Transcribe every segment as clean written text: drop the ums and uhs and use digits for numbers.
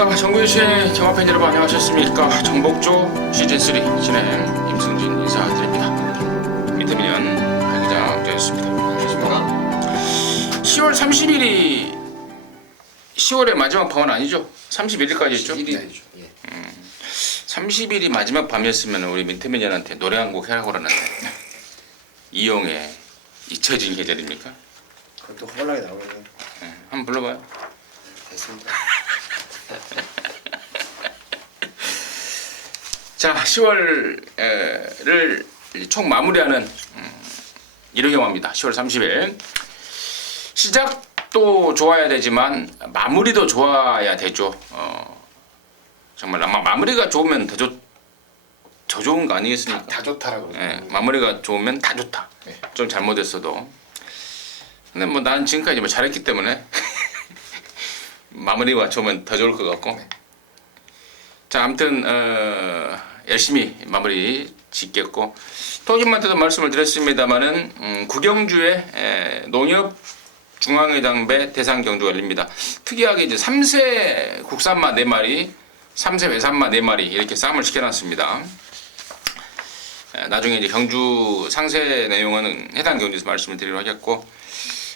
자, 정규신 경합팬 여러분 안녕하셨습니까? 정복조 시즌3 진행 임승진 인사드립니다. 민태민연 대기자 되었습니다. 안녕하십니까? 10월 30일이 10월의 마지막 밤은 아니죠? 31일까지 있죠? 31일이죠. 예. 30일이 마지막 밤이었으면 우리 민태민연한테 노래 한 곡 해라고 그러는데 이용의 잊혀진 계절입니까? 그것도 허벌나게 나오네요. 네, 한번 불러봐요. 됐습니다. 자, 10월을 총 마무리하는 일요경화입니다. 10월 30일 시작도 좋아야 되지만 마무리도 좋아야 되죠. 정말 아마 마무리가 좋으면 더 좋은 거 아니겠습니까? 다 좋다라고 그러죠. 예, 마무리가 좋으면 다 좋다. 네. 좀 잘못했어도. 근데 뭐 나는 지금까지 뭐 잘했기 때문에 마무리가 좋으면 더 좋을 것 같고. 네. 자, 아무튼 열심히 마무리 짓겠고, 토김한테도 말씀을 드렸습니다만은 구경주의 농협 중앙회장배 대상 경주가 열립니다. 특이하게 이제 3세 국산마 4마리, 3세 외산마 4마리 이렇게 싸움을 시켜놨습니다. 나중에 이제 경주 상세 내용은 해당 경주에서 말씀을 드리도록 하겠고,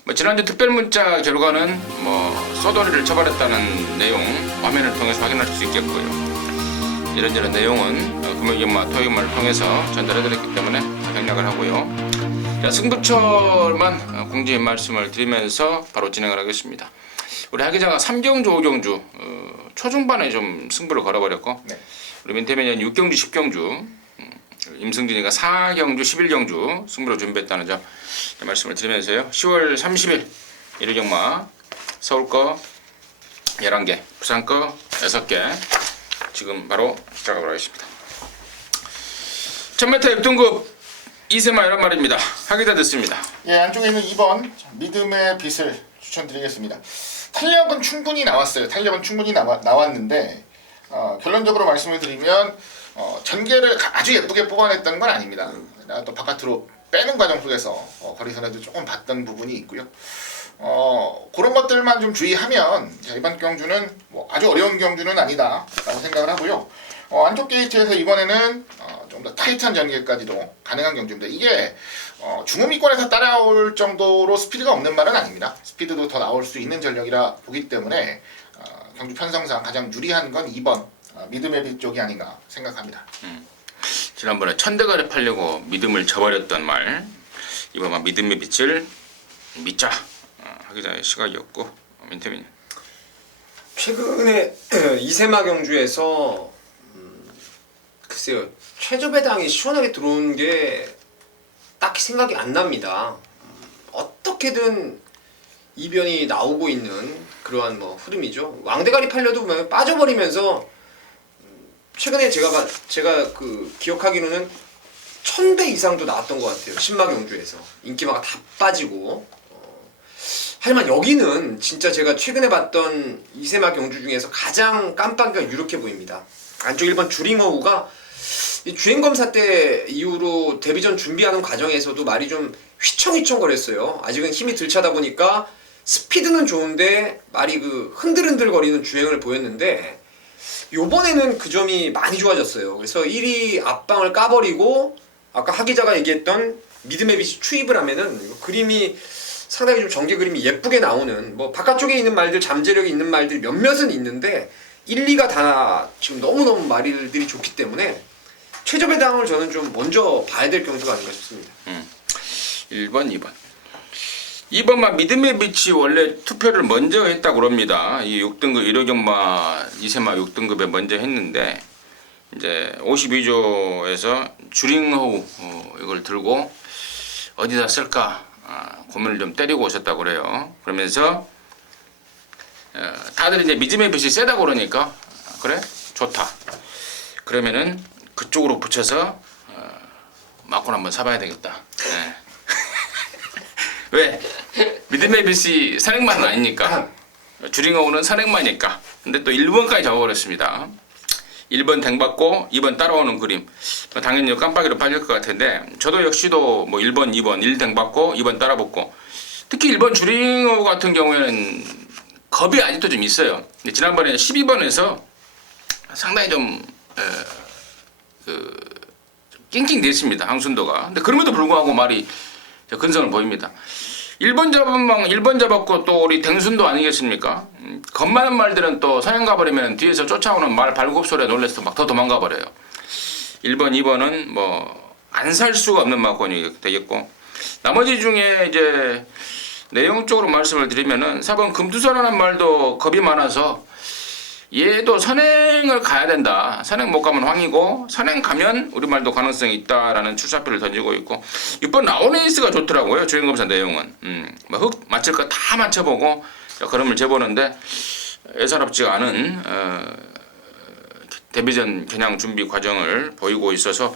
뭐 지난주 특별 문자 결과는 뭐 쏘돌이를 처벌했다는 내용 화면을 통해서 확인할 수 있겠고요. 이런저런 내용은 금요경마, 토요경마를 통해서 전달해드렸기 때문에 생략을 하고요. 자, 승부처만 공지 말씀을 드리면서 바로 진행을 하겠습니다. 우리 하 기자가 3경주, 5경주 초중반에 좀 승부를 걸어버렸고, 네. 우리 민태민은 6경주, 10경주, 임승진이가 4경주, 11경주 승부로 준비했다는 점 말씀을 드리면서요. 10월 30일 일요경마 서울 거 11개, 부산 거 6개 지금 바로 시작하도록 하겠습니다. 1000m 6등급 2세마 이란 말입니다. 하기자 듣습니다. 예, 안쪽에 있는 2번 믿음의 빛을 추천드리겠습니다. 탄력은 충분히 나왔어요. 탄력은 충분히 나왔는데 결론적으로 말씀을 드리면 전개를 아주 예쁘게 뽑아냈던 건 아닙니다. 또 바깥으로 빼는 과정 속에서 거리선에도 조금 봤던 부분이 있고요. 그런 것들만 좀 주의하면 이번 경주는 뭐 아주 어려운 경주는 아니다라고 생각을 하고요. 안쪽 게이트에서 이번에는 좀 더 타이트한 전개까지도 가능한 경주입니다. 이게 중후미권에서 따라올 정도로 스피드가 없는 말은 아닙니다. 스피드도 더 나올 수 있는 전력이라 보기 때문에 경주 편성상 가장 유리한 건 2번 믿음의 빛 쪽이 아닌가 생각합니다. 지난번에 천대가리 팔려고 믿음을 저버렸던 말, 이번 믿음의 빛을 믿자 하기자의 시각이었고, 민태민. 최근에 이세마 경주에서 글쎄요, 최저배당이 시원하게 들어온 게 딱히 생각이 안 납니다. 어떻게든 이변이 나오고 있는 그러한 뭐 흐름이죠. 왕대가리 팔려도 빠져버리면서 최근에 제가 그 기억하기로는 1000배 이상도 나왔던 것 같아요. 신마 경주에서 인기마가 다 빠지고. 하지만 여기는 진짜 제가 최근에 봤던 이세마 경주 중에서 가장 깜빡이가 유력해 보입니다. 안쪽 1번 주링어우가 주행검사 때 이후로 데뷔전 준비하는 과정에서도 말이 좀 휘청휘청 거렸어요. 아직은 힘이 덜 차다 보니까 스피드는 좋은데 말이 그 흔들흔들 거리는 주행을 보였는데, 요번에는 그 점이 많이 좋아졌어요. 그래서 1위 앞방을 까버리고 아까 하 기자가 얘기했던 믿음의 빛이 추입을 하면은 그림이 상당히 좀 전개 그림이 예쁘게 나오는, 뭐 바깥쪽에 있는 말들, 잠재력이 있는 말들 몇몇은 있는데 1, 2가 다 지금 너무너무 말들이 좋기 때문에 최저배당을 저는 좀 먼저 봐야 될 경주가 아닌가 싶습니다. 1번, 2번. 2번만 믿음의 빛이 원래 투표를 먼저 했다고 합니다. 이 6등급 1호경마 2세마 6등급에 먼저 했는데, 이제 52조에서 주링호우 이걸 들고 어디다 쓸까 고민을 좀 때리고 오셨다고 그래요. 그러면서 다들 이제 믿음의 빛이 세다고 그러니까 그래? 좋다. 그러면은 그쪽으로 붙여서 막고는 한번 사봐야 되겠다. 네. 왜? 믿음의 빛이 선행만은 아니니까. 주링어우는 선행마니까. 근데 또 1번까지 잡아버렸습니다. 1번 댕받고 2번 따라오는 그림. 당연히 깜빡이로 빠질 것 같은데, 저도 역시도 뭐 1번, 2번, 1 댕받고 2번 따라붙고, 특히 1번 주링어우 같은 경우에는 겁이 아직도 좀 있어요. 근데 지난번에 12번에서 상당히 좀 낑낑댔습니다. 황순도가. 근데 그럼에도 불구하고 말이 근성을 보입니다. 1번 잡으면 1번 잡았고 또 우리 댕순도 아니겠습니까? 겁 많은 말들은 또 사냥 가버리면 뒤에서 쫓아오는 말 발굽 소리에 놀라서 막 더 도망가 버려요. 1번, 2번은 뭐 안 살 수가 없는 막권이 되겠고, 나머지 중에 이제 내용 쪽으로 말씀을 드리면은 4번 금투선이라는 말도 겁이 많아서 얘도 선행을 가야 된다. 선행 못 가면 황이고 선행 가면 우리말도 가능성이 있다라는 출사표를 던지고 있고, 6번 라오네이스가 좋더라고요. 주행검사 내용은 뭐 흙 맞출 거 다 맞춰보고 걸음을 재보는데 예사롭지가 않은 데뷔전 겨냥 준비 과정을 보이고 있어서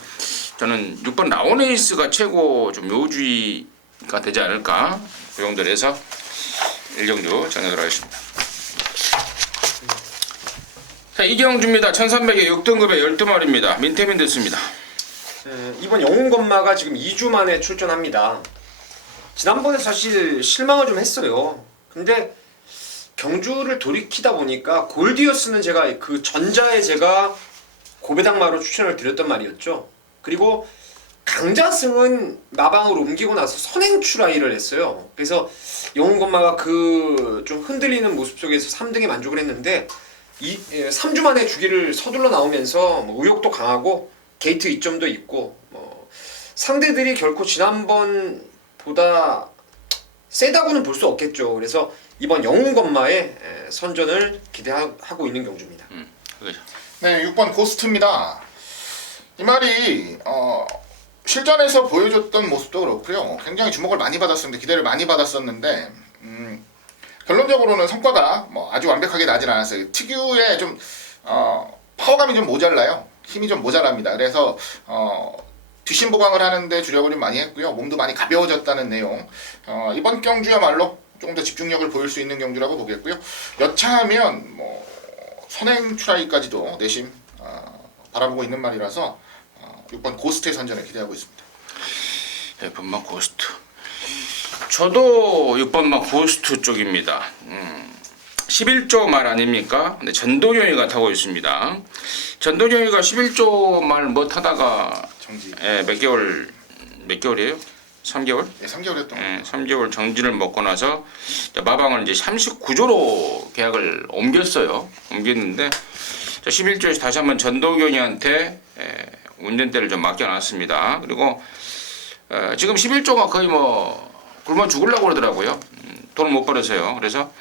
저는 6번 라오네이스가 최고 좀 요주의가 되지 않을까, 그 정도로 해서 1경주 전해드리도록 하겠습니다. 자, 이경주입니다. 1300에 6등급에 12마리입니다. 민태민 됐습니다. 이번 영웅건마가 지금 2주 만에 출전합니다. 지난번에 사실 실망을 좀 했어요. 근데 경주를 돌이키다 보니까 골디어스는 제가 그 전자에 제가 고배당마로 추천을 드렸던 말이었죠. 그리고 강자승은 마방으로 옮기고 나서 선행 출하이를 했어요. 그래서 영웅건마가 그 좀 흔들리는 모습 속에서 3등에 만족을 했는데 3주 만에 주기를 서둘러 나오면서 뭐 의욕도 강하고 게이트 이점도 있고 뭐 상대들이 결코 지난번보다 세다고는 볼 수 없겠죠. 그래서 이번 영웅건마의 선전을 기대하고 있는 경주입니다. 그렇죠. 네, 6번 고스트입니다. 이 말이 실전에서 보여줬던 모습도 그렇고요. 굉장히 주목을 많이 받았었는데, 기대를 많이 받았었는데 결론적으로는 성과가 뭐 아주 완벽하게 나진 않았어요. 특유의 좀 파워감이 좀 모자라요. 힘이 좀 모자랍니다. 그래서 뒷심 보강을 하는데 주력을 좀 많이 했고요. 몸도 많이 가벼워졌다는 내용. 이번 경주야말로 조금 더 집중력을 보일 수 있는 경주라고 보겠고요. 여차하면 뭐 선행 트라이까지도 내심 바라보고 있는 말이라서 6번 고스트의 선전을 기대하고 있습니다. 네, 6번막 고스트. 저도 6번막 고스트 쪽입니다. 11조 말 아닙니까? 근데 전도경이가 타고 있습니다. 전도경이가 11조 말 뭐 타다가 정지. 몇 개월이에요? 3개월? 네, 3개월이었던 것 같아요. 3개월 정지를 먹고 나서 마방을 이제 39조로 계약을 옮겼는데 11조에서 다시 한번 전도경이한테 운전대를 좀 맡겨놨습니다. 그리고 지금 11조가 거의 뭐 굶어 죽으려고 그러더라고요. 돈을 못 벌어서요. 그래서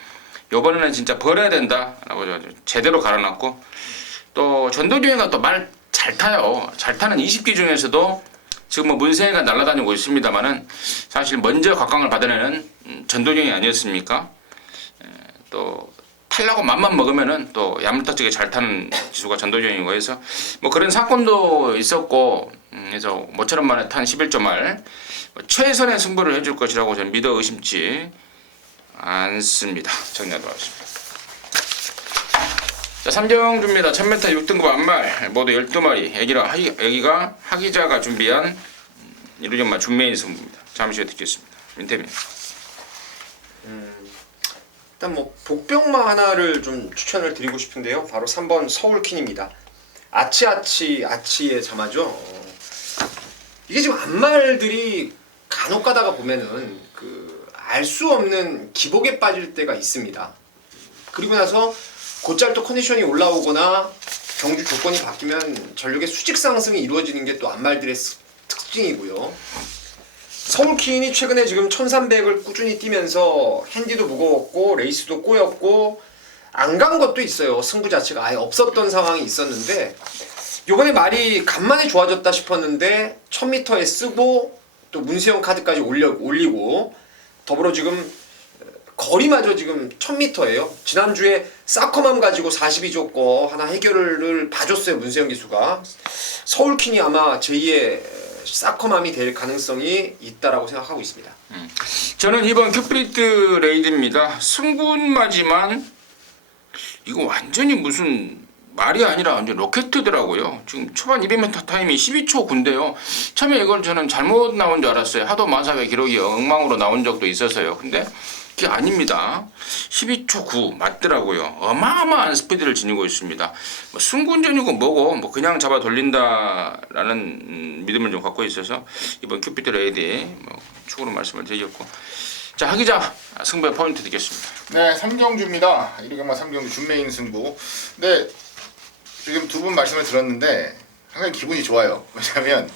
이번에는 진짜 벌어야 된다라고 제대로 갈아놨고, 또 전도경이가 또 말 잘 타요. 잘 타는 20기 중에서도 지금 뭐 문세희가 날아다니고 있습니다만은 사실 먼저 각광을 받아내는 전도경이 아니었습니까? 또 타려고 맘만 먹으면은 또 야물딱지게 잘 타는 기수가 전도경이고 해서 뭐 그런 사건도 있었고, 그래서 모처럼 만에 탄 11조 말 최선의 승부를 해줄 것이라고 저는 믿어 의심치 않습니다. 정리하도록 하겠습니다. 자, 3경주입니다. 1000m 6등급 안말 모두 12마리. 여기가 하기자가 준비한 이루전마 준메인 승부입니다. 잠시 후에 듣겠습니다. 민태민. 일단 뭐 복병마 하나를 좀 추천을 드리고 싶은데요. 바로 3번 서울퀸입니다. 아치의 자마죠. 이게 지금 안말들이 간혹 가다가 보면은 알 수 없는 기복에 빠질 때가 있습니다. 그리고 나서 곧잘 또 컨디션이 올라오거나 경주 조건이 바뀌면 전력의 수직 상승이 이루어지는 게 또 안말들의 특징이고요. 서울퀸이 최근에 지금 1300을 꾸준히 뛰면서 핸디도 무거웠고 레이스도 꼬였고 안 간 것도 있어요. 승부 자체가 아예 없었던 상황이 있었는데 요번에 말이 간만에 좋아졌다 싶었는데 1000m에 쓰고 또 문세영 카드까지 올리고 더불어 지금 거리마저 지금 1000m예요. 지난주에 사커맘 가지고 42 줬고 하나 해결을 봐줬어요. 문세영 기수가. 서울퀸이 아마 제2의 사커맘이 될 가능성이 있다라고 생각하고 있습니다. 저는 이번 큐프리트 레이드입니다. 승군마지만 이거 완전히 무슨 말이 아니라 완전 로켓이더라고요. 지금 초반 200m 타임이 12초 9인데요. 처음에 이걸 저는 잘못 나온 줄 알았어요. 하도 마사회 기록이 엉망으로 나온 적도 있어서요. 근데 그게 아닙니다. 12초 9 맞더라고요. 어마어마한 스피드를 지니고 있습니다. 뭐 승군전이고 뭐고 뭐 그냥 잡아 돌린다라는 믿음을 좀 갖고 있어서 이번 큐피드 레이디 뭐 추가로 말씀을 드렸고, 자 하기자 승부의 포인트 드리겠습니다. 네, 3경주입니다. 1위경마 3경주 준메인 승부. 근데 지금 두 분 말씀을 들었는데 항상 기분이 좋아요. 왜냐하면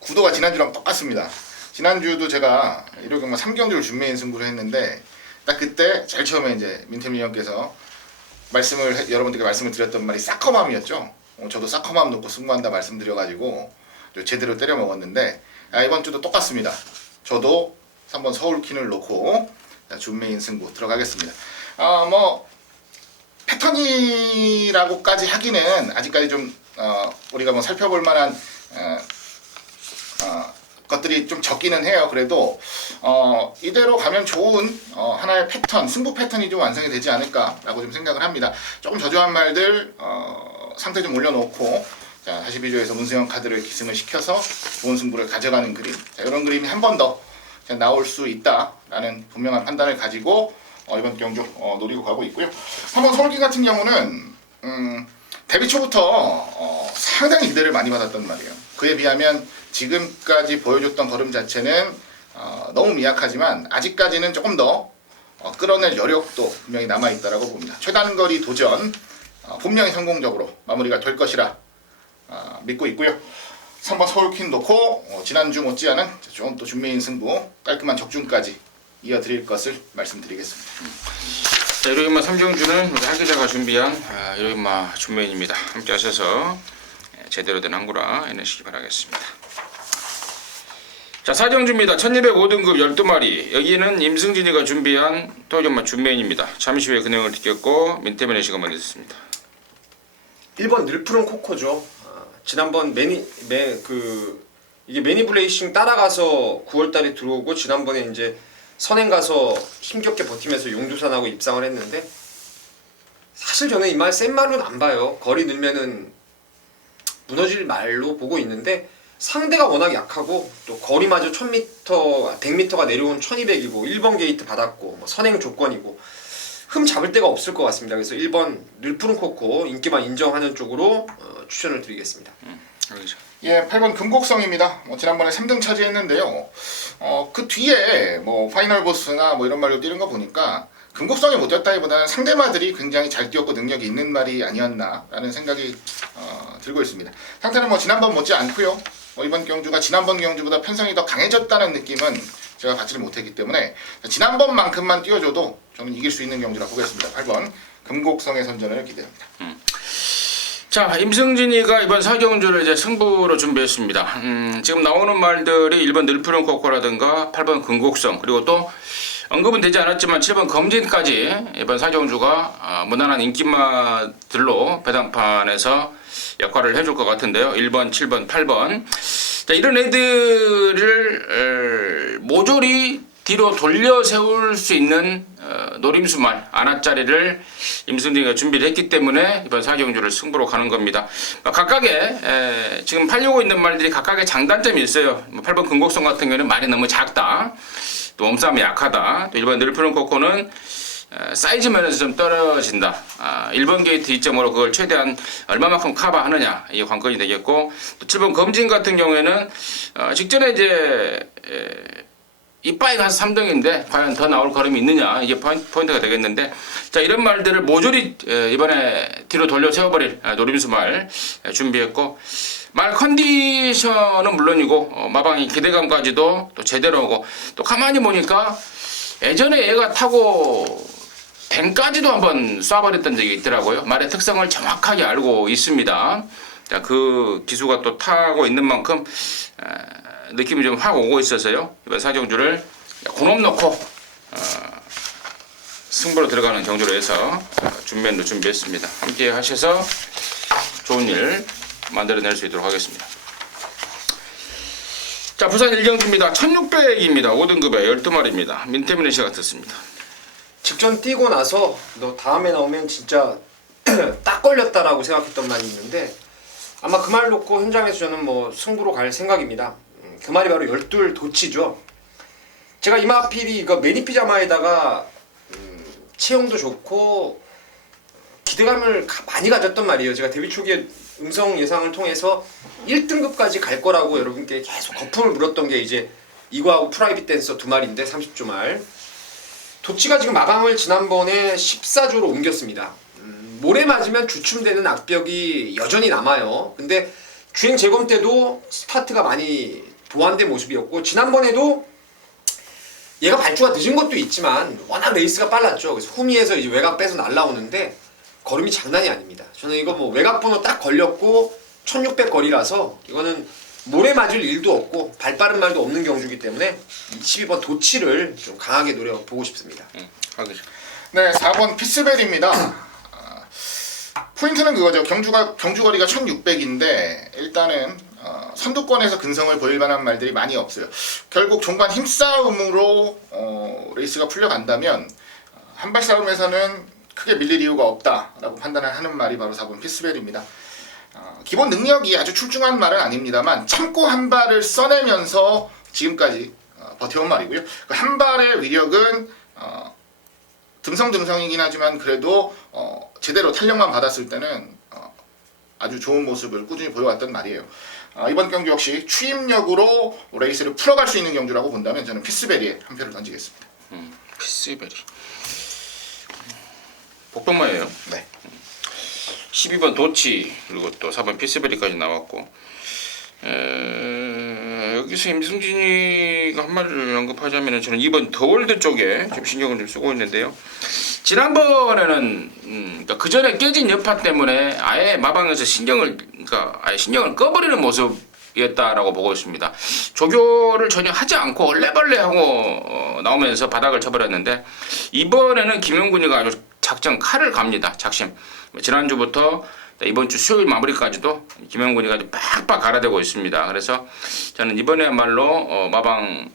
구도가 지난주랑 똑같습니다. 지난주도 제가 1위경마 3경주를 준메인 승부를 했는데 딱 그때 제일 처음에 이제 민태민 형께서 여러분들께 말씀을 드렸던 말이 사커맘이었죠. 저도 사커맘 놓고 승부한다 말씀드려가지고 제대로 때려 먹었는데 이번 주도 똑같습니다. 저도 3번 서울퀸을 놓고 준메인 승부 들어가겠습니다. 뭐 패턴이라고까지 하기는 아직까지 좀 우리가 뭐 살펴볼 만한 것들이 좀 적기는 해요. 그래도 이대로 가면 좋은 하나의 패턴, 승부 패턴이 좀 완성이 되지 않을까라고 좀 생각을 합니다. 조금 저조한 말들 상태 좀 올려놓고 자, 42조에서 문승현 카드를 기승을 시켜서 좋은 승부를 가져가는 그림, 자, 이런 그림이 한 번 더 나올 수 있다라는 분명한 판단을 가지고 이번 경주 노리고 가고 있고요. 한번 서울퀸 같은 경우는 데뷔 초부터 상당히 기대를 많이 받았단 말이에요. 그에 비하면 지금까지 보여줬던 걸음 자체는 너무 미약하지만 아직까지는 조금 더 끌어낼 여력도 분명히 남아있다라고 봅니다. 최단거리 도전 분명히 성공적으로 마무리가 될 것이라 믿고 있고요. 3번 서울퀸 놓고 지난주 못지않은 좀 또 준메인 승부 깔끔한 적중까지 이어드릴 것을 말씀드리겠습니다. 자, 일요일마 3경주는 우리 하기자가 준비한 일요일마 준메인입니다. 함께 하셔서 제대로 된 항구라 해내시기 바라겠습니다. 자, 4경주입니다. 1205등급 12마리. 여기는 임승진이가 준비한 토요일마 준메인입니다. 잠시 후에 근행을 듣겠고 민태민의 시간 먼저 듣습니다. 1번 늘푸른 코코죠. 지난번 이게 매니블레이싱 따라가서 9월달에 들어오고 지난번에 이제 선행 가서 힘겹게 버티면서 용두산하고 입상을 했는데 사실 저는 이 말 센 말로는 안 봐요. 거리 늘면은 무너질 말로 보고 있는데 상대가 워낙 약하고 또 거리마저 1000m, 100m가 내려온 1200이고 1번 게이트 받았고 뭐 선행 조건이고 흠 잡을 데가 없을 것 같습니다. 그래서 1번 늘푸른 코코 인기만 인정하는 쪽으로 추천을 드리겠습니다. 알겠죠. 예, 8번 금곡성입니다. 지난번에 3등 차지했는데요. 그 뒤에 뭐 파이널 보스나 뭐 이런 말로 뛰는 거 보니까 금곡성이 못 뛰었다기보다는 상대마들이 굉장히 잘 뛰었고 능력이 있는 말이 아니었나라는 생각이 들고 있습니다. 상태는 뭐 지난번 못지 않고요. 이번 경주가 지난번 경주보다 편성이 더 강해졌다는 느낌은 제가 받지를 못했기 때문에 지난번만큼만 뛰어줘도 저는 이길 수 있는 경주라 보겠습니다. 8번 금곡성의 선전을 기대합니다. 자, 임승진이가 이번 4경주를 이제 승부로 준비했습니다. 지금 나오는 말들이 1번 늘푸른 코코라든가 8번 금곡성 그리고 또 언급은 되지 않았지만 7번 검진까지 이번 4경주가 무난한 인기마들로 배당판에서 역할을 해줄 것 같은데요. 1번, 7번, 8번. 자, 이런 애들을 모조리 뒤로 돌려 세울 수 있는 노림수말 안아짜리를 임승진이가 준비를 했기 때문에 이번 4경주를 승부로 가는 겁니다. 각각의 지금 팔려고 있는 말들이 각각의 장단점이 있어요. 8번 금곡성 같은 경우는 말이 너무 작다. 또 몸싸움이 약하다. 또 1번 늘푸른 코코는 사이즈 면에서 좀 떨어진다. 1번 게이트 2.5로 그걸 최대한 얼마만큼 커버하느냐 이게 관건이 되겠고, 또 7번 검진 같은 경우에는 직전에 이제 이빠이 가서 3등인데 과연 더 나올 걸음이 있느냐 이게 포인트가 되겠는데, 자, 이런 말들을 모조리 이번에 뒤로 돌려 세워버릴 노림수 말 준비했고, 말 컨디션은 물론이고 마방이 기대감까지도 또 제대로 오고, 또 가만히 보니까 예전에 얘가 타고 뱅까지도 한번 쏴버렸던 적이 있더라고요. 말의 특성을 정확하게 알고 있습니다. 자, 그 기수가 또 타고 있는 만큼 느낌이 좀 확 오고 있어서요. 이번 4경주를 고놈 넣고 승부로 들어가는 경주로 해서 준비로 준비했습니다. 함께 하셔서 좋은 일 만들어낼 수 있도록 하겠습니다. 자, 부산 1경주입니다. 1600입니다. 5등급에 12마리입니다. 민태민의 시가 듣습니다. 직전 뛰고 나서 너 다음에 나오면 진짜 딱 걸렸다라고 생각했던 말이 있는데 아마 그 말 놓고 현장에서 저는 뭐 승부로 갈 생각입니다. 그 말이 바로 12도치죠. 제가 이마필이 이거 매니피자마에다가 체형도 좋고 기대감을 많이 가졌던 말이에요. 제가 데뷔 초기에 음성 예상을 통해서 1등급까지 갈 거라고 여러분께 계속 거품을 물었던 게 이제 이거하고 프라이빗 댄서 두 마리인데 30조 말. 도치가 지금 마방을 지난번에 14조로 옮겼습니다. 모래 맞으면 주춤되는 악벽이 여전히 남아요. 근데 주행 재검 때도 스타트가 많이 보완된 모습이었고 지난번에도 얘가 발주가 늦은 것도 있지만 워낙 레이스가 빨랐죠. 그래서 후미에서 이제 외곽 빼서 날라오는데 걸음이 장난이 아닙니다. 저는 이거 뭐 외곽 번호 딱 걸렸고 1600 거리라서 이거는 모래 맞을 일도 없고 발 빠른 말도 없는 경주이기 때문에 12번 도치를 좀 강하게 노려보고 싶습니다. 알겠습니다. 네, 4번 피스벨입니다. 포인트는 그거죠. 경주거리가 1600인데 일단은 선두권에서 근성을 보일 만한 말들이 많이 없어요. 결국 종반 힘싸움으로 레이스가 풀려간다면 한발 싸움에서는 크게 밀릴 이유가 없다라고 판단을 하는 말이 바로 4번 피스벨입니다. 기본 능력이 아주 출중한 말은 아닙니다만 참고 한 발을 써내면서 지금까지 버텨온 말이고요. 그 한 발의 위력은 듬성듬성이긴 하지만 그래도 제대로 탄력만 받았을 때는 아주 좋은 모습을 꾸준히 보여왔던 말이에요. 이번 경주 역시 추임력으로 레이스를 풀어갈 수 있는 경주라고 본다면 저는 피스베리에 한 표를 던지겠습니다. 피스베리. 복병마예요. 네. 12번 도치 그리고 또 4번 피스베리까지 나왔고 여기서 임승진이가 한 마리를 언급하자면 저는 2번 더월드 쪽에 좀 신경을 좀 쓰고 있는데요. 지난번에는 그러니까 그 전에 깨진 여파 때문에 아예 마방에서 신경을 꺼버리는 모습이었다라고 보고 있습니다. 조교를 전혀 하지 않고 얼레벌레하고 나오면서 바닥을 쳐버렸는데 이번에는 김영군이가 아주 작정 칼을 갑니다. 작심. 지난주부터 이번 주 수요일 마무리까지도 김영군이가 아주 빡빡 갈아대고 있습니다. 그래서 저는 이번에야말로 마방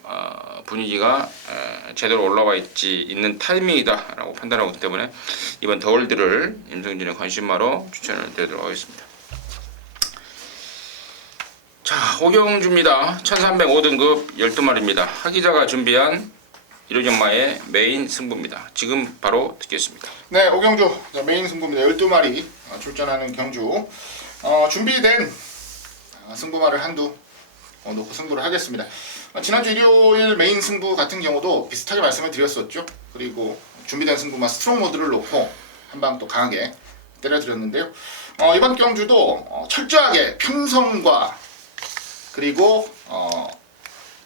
분위기가 제대로 올라와 있는 타이밍이다라고 판단하고 있기 때문에 이번 더월드를 임성진의 관심마로 추천을 드리도록 하겠습니다. 자, 오경주입니다. 1305등급 12마리입니다. 하기자가 준비한 1호전마의 메인 승부입니다. 지금 바로 듣겠습니다. 네, 오경주 메인 승부입니다. 12마리 출전하는 경주. 준비된 승부마를 한두 놓고 승부를 하겠습니다. 지난주 일요일 메인 승부 같은 경우도 비슷하게 말씀을 드렸었죠. 그리고 준비된 승부마 스트롱 모드를 놓고 한 방 또 강하게 때려드렸는데요. 이번 경주도 철저하게 편성과 그리고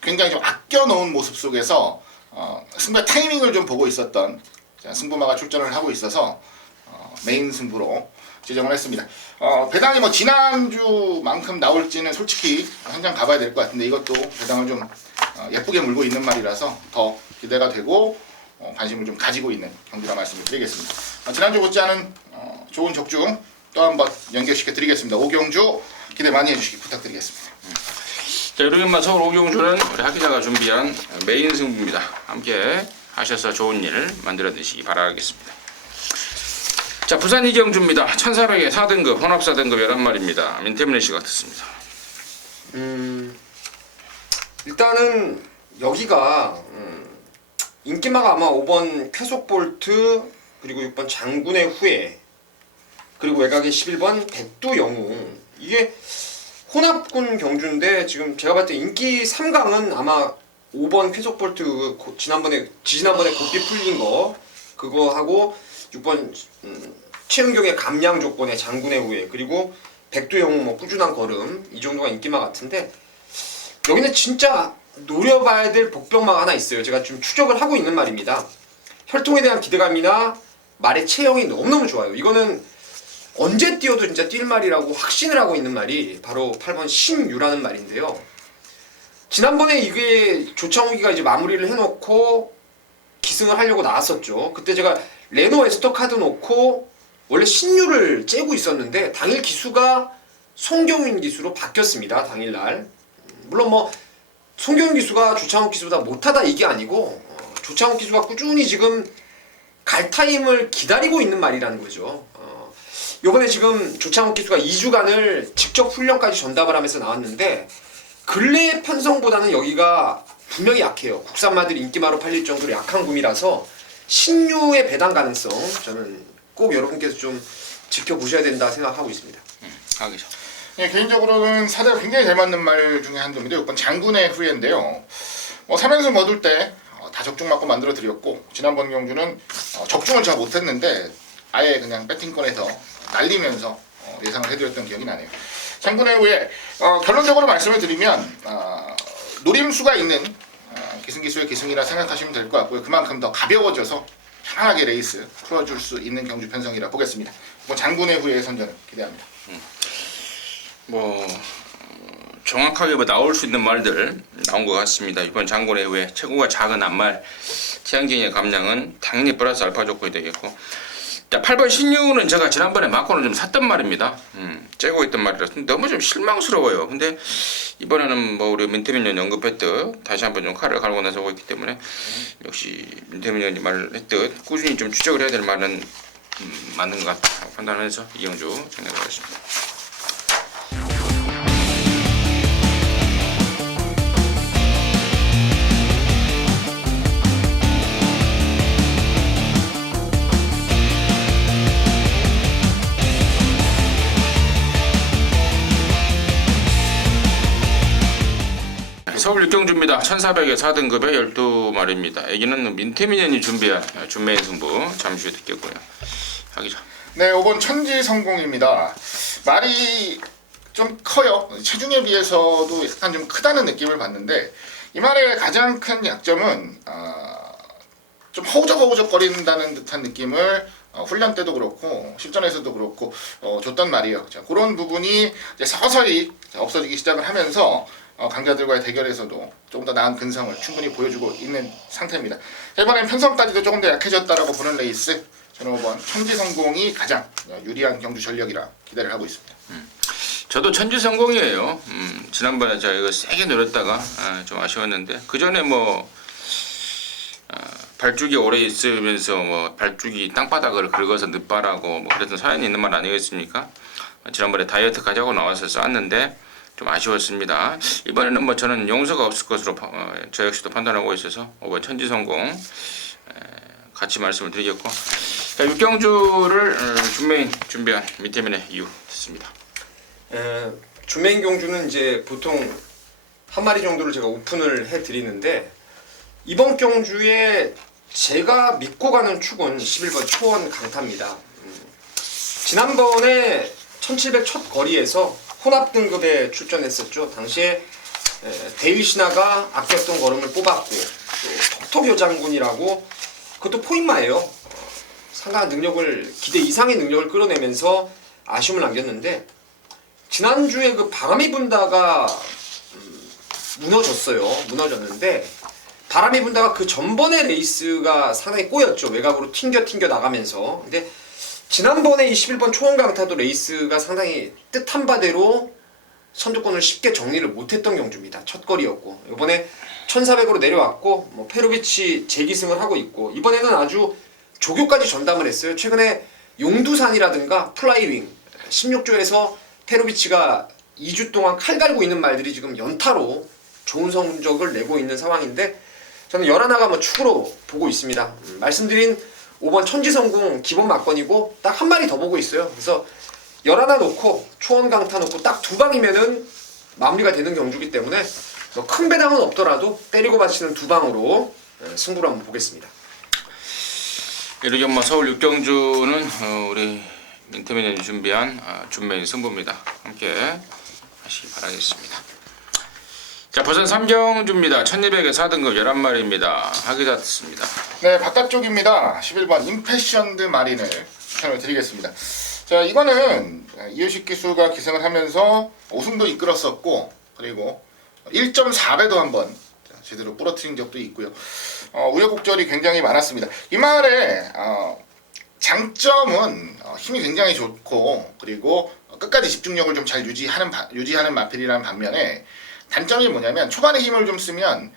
굉장히 좀 아껴놓은 모습 속에서 승부의 타이밍을 좀 보고 있었던 승부마가 출전을 하고 있어서 메인 승부로 지정을 했습니다. 배당이 뭐 지난주만큼 나올지는 솔직히 현장 가봐야 될 것 같은데 이것도 배당을 좀 예쁘게 물고 있는 말이라서 더 기대가 되고 관심을 좀 가지고 있는 경기라 말씀을 드리겠습니다. 지난주 못지않은 좋은 적중 또 한번 연결시켜 드리겠습니다. 오경주 기대 많이 해주시기 부탁드리겠습니다. 자, 이렇게만 서울 오경주는 우리 하기자가 준비한 메인 승부입니다. 함께 하셔서 좋은 일 만들어 드시기 바라겠습니다. 자, 부산 이경주입니다. 1400에 4등급, 혼합 4등급 11마리입니다. 민태민의 시각 듣습니다. 일단은 여기가 인기마가 아마 5번 쾌속볼트 그리고 6번 장군의 후예 그리고 외곽에 11번 백두영웅 이게 혼합군 경주인데 지금 제가 봤을 때 인기 3강은 아마 5번 쾌속볼트 지난번에 고삐 풀린 거 그거 하고 6번 최은경의 감량 조건의 장군의 후예 그리고 백두영웅 뭐 꾸준한 걸음 이 정도가 인기마 같은데 여기는 진짜 노려봐야 될 복병마가 하나 있어요. 제가 좀 추적을 하고 있는 말입니다. 혈통에 대한 기대감이나 말의 체형이 너무너무 좋아요. 이거는 언제 뛰어도 진짜 뛸 말이라고 확신을 하고 있는 말이 바로 8번 신유라는 말인데요. 지난번에 이게 조창욱이가 이제 마무리를 해놓고 기승을 하려고 나왔었죠. 그때 제가 레노 에스터 카드 놓고 원래 신유를 째고 있었는데 당일 기수가 송경윤 기수로 바뀌었습니다. 당일날. 물론 뭐 송경윤 기수가 조창욱 기수보다 못하다 이게 아니고 조창욱 기수가 꾸준히 지금 갈 타임을 기다리고 있는 말이라는 거죠. 요번에 지금 조창욱 기수가 2주간을 직접 훈련까지 전담을 하면서 나왔는데 근래 편성보다는 여기가 분명히 약해요. 국산마들 인기마로 팔릴 정도로 약한 구미라서 신유의 배당 가능성 저는 꼭 여러분께서 좀 지켜보셔야 된다 생각하고 있습니다. 하기죠. 예, 개인적으로는 사대가 굉장히 잘 맞는 말 중에 한 점인데 이번 장군의 후예인데요. 3연승 거둘 때 다 적중 맞고 만들어 드렸고 지난번 경주는 적중을 잘 못했는데 아예 그냥 배팅권에서 날리면서 예상을 해드렸던 기억이 나네요. 장군의 후예 결론적으로 말씀을 드리면 노림수가 있는 기승기수의 기승이라 생각하시면 될 것 같고요. 그만큼 더 가벼워져서 편안하게 레이스 풀어줄 수 있는 경주 편성이라 보겠습니다. 장군의 후예의 선전을 기대합니다. 뭐 정확하게 뭐 나올 수 있는 말들 나온 것 같습니다. 이번 장군의 후예 체구가 작은 앞말 태양경의 감량은 당연히 플러스 알파 조건이 되겠고, 자 8번 신유는 제가 지난번에 막고는 좀 샀던 말입니다. 째고 있던 말이라서 너무 좀 실망스러워요. 근데 이번에는 뭐 우리 민태민 의원이 언급했듯 다시 한번 좀 칼을 갈고 나서고 있기 때문에 역시 민태민 의원이 말했듯 꾸준히 좀 추적을 해야 될 말은 맞는 것 같다 판단하면서 이 경주 정리하겠습니다. 서울 6경주입니다. 1400에 4등급의 12마리입니다. 애기는 민태민현이 준비한 준매인 승부 잠시 후에 듣겠고요. 하기죠. 네, 5번 천지성공입니다. 말이 좀 커요. 체중에 비해서도 약간 좀 크다는 느낌을 받는데 이 말의 가장 큰 약점은 좀 허우적허우적거린다는 듯한 느낌을 훈련 때도 그렇고 실전에서도 그렇고 줬던 말이에요. 자, 그런 부분이 이제 서서히 없어지기 시작을 하면서 강자들과의 대결에서도 조금 더 나은 근성을 충분히 보여주고 있는 상태입니다. 이번엔 편성까지도 조금 더 약해졌다라고 보는 레이스 저는 5번 천지성공이 가장 유리한 경주 전력이라 기대를 하고 있습니다. 저도 천지성공이에요. 지난번에 제가 이거 세게 노렸다가 좀 아쉬웠는데 그 전에 뭐 발죽이 오래 있으면서 뭐 발죽이 땅바닥을 긁어서 늦바라고 뭐 그랬던 사연이 있는 말 아니겠습니까? 지난번에 다이어트 가자고 나와서 쌌는데 좀 아쉬웠습니다. 이번에는 뭐 저는 용서가 없을 것으로 저 역시도 판단하고 있어서 5번 천지성공 같이 말씀을 드리겠고, 자, 6경주를 준메인 준비한 민태민의 이유 듣습니다. 준메인 경주는 이제 보통 한 마리 정도를 제가 오픈을 해드리는데 이번 경주에 제가 믿고 가는 축은 11번 초원 강타입니다. 지난번에 1700 첫 거리에서 혼합 등급에 출전했었죠. 당시에 데일 신하가 아꼈던 걸음을 뽑았고 또 톡톡요 장군이라고 그것도 포인마예요. 상당한 능력을 기대 이상의 능력을 끌어내면서 아쉬움을 남겼는데 지난주에 그 바람이 분다가 무너졌는데 바람이 분다가 그 전번의 레이스가 상당히 꼬였죠. 외곽으로 튕겨 나가면서. 근데 지난번에 이 11번 초원 강타도 레이스가 상당히 뜻한 바대로 선두권을 쉽게 정리를 못했던 경주입니다. 첫 거리였고 이번에 1400으로 내려왔고 뭐 페로비치 재기승을 하고 있고 이번에는 아주 조교까지 전담을 했어요. 최근에 용두산이라든가 플라이윙 16조에서 페로비치가 2주 동안 칼 갈고 있는 말들이 지금 연타로 좋은 성적을 내고 있는 상황인데 저는 열하나가 뭐 축으로 보고 있습니다. 말씀드린 5번 천지성공 기본 막건이고 딱 한 마리 더 보고 있어요. 그래서 열하나 놓고 초원 강타 놓고 딱 두 방이면은 마무리가 되는 경주기 때문에 큰 배당은 없더라도 때리고 받치는 두 방으로 승부를 한번 보겠습니다. 이렇게 뭐 서울 6경주는 우리 민태민이 준비한 준메인 승부입니다. 함께 하시기 바라겠습니다. 자, 부산 3경주입니다. 1200에 4등급 11마리입니다. 하기자 듣습니다. 네, 바깥쪽입니다. 11번 임패션드 마린을 추천을 드리겠습니다. 자, 이거는 이효식 기수가 기승을 하면서 우승도 이끌었었고 그리고 1.4배도 한번 제대로 부러뜨린 적도 있고요. 우여곡절이 굉장히 많았습니다. 이 말의 장점은 힘이 굉장히 좋고 그리고 끝까지 집중력을 좀 잘 유지하는 마필이라는 반면에 단점이 뭐냐면 초반에 힘을 좀 쓰면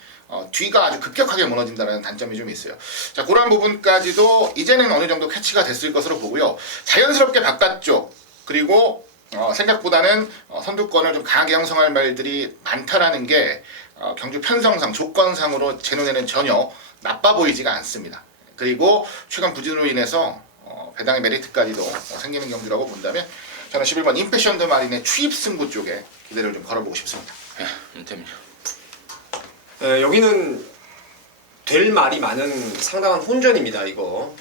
뒤가 아주 급격하게 무너진다는 단점이 좀 있어요. 자, 그런 부분까지도 이제는 어느 정도 캐치가 됐을 것으로 보고요. 자연스럽게 바깥쪽 그리고 생각보다는 선두권을 좀 강하게 형성할 말들이 많다라는 게 경주 편성상 조건상으로 제 눈에는 전혀 나빠 보이지가 않습니다. 그리고 최근 부진으로 인해서 배당의 메리트까지도 생기는 경기라고 본다면 저는 11번 임패션드 마린의 추입 승부 쪽에 기대를 좀 걸어보고 싶습니다. 임태민요. 여기는 될 말이 많은 상당한 혼전입니다. 이거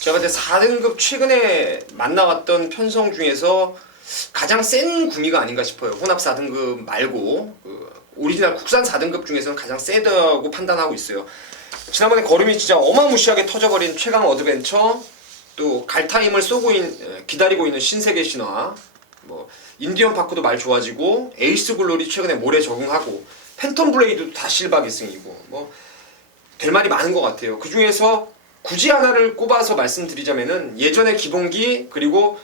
제가 그때 4등급 최근에 만나왔던 편성 중에서 가장 센 구미가 아닌가 싶어요. 혼합 4등급 말고 오리지널 국산 4등급 중에서는 가장 세다고 판단하고 있어요. 지난번에 걸음이 진짜 어마무시하게 터져버린 최강 어드벤처, 또 갈타임을 기다리고 있는 신세계 신화, 뭐 인디언 파크도 말 좋아지고, 에이스 글로리 최근에 모래 적응하고, 팬텀 블레이드도 다 실바 기승이고, 뭐 될 말이 많은 것 같아요. 그 중에서 굳이 하나를 꼽아서 말씀드리자면은 예전의 기본기, 그리고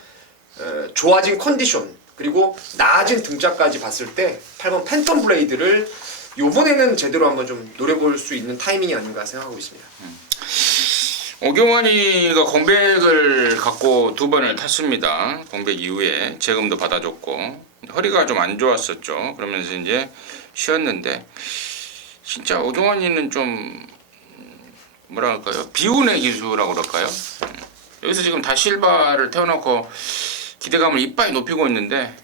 좋아진 컨디션, 그리고 나아진 등짝까지 봤을 때 8번 팬텀 블레이드를 요번에는 제대로 한번 좀 노려볼 수 있는 타이밍이 아닌가 생각하고 있습니다. 오경환이가 공백을 갖고 2번을 탔습니다. 공백 이후에 재금도 받아줬고 허리가 좀 안 좋았었죠. 그러면서 이제 쉬었는데 진짜 오경환이는 좀 뭐라 할까요? 비운의 기수라고 그럴까요? 여기서 지금 다 실바를 태워놓고 기대감을 이빠이 높이고 있는데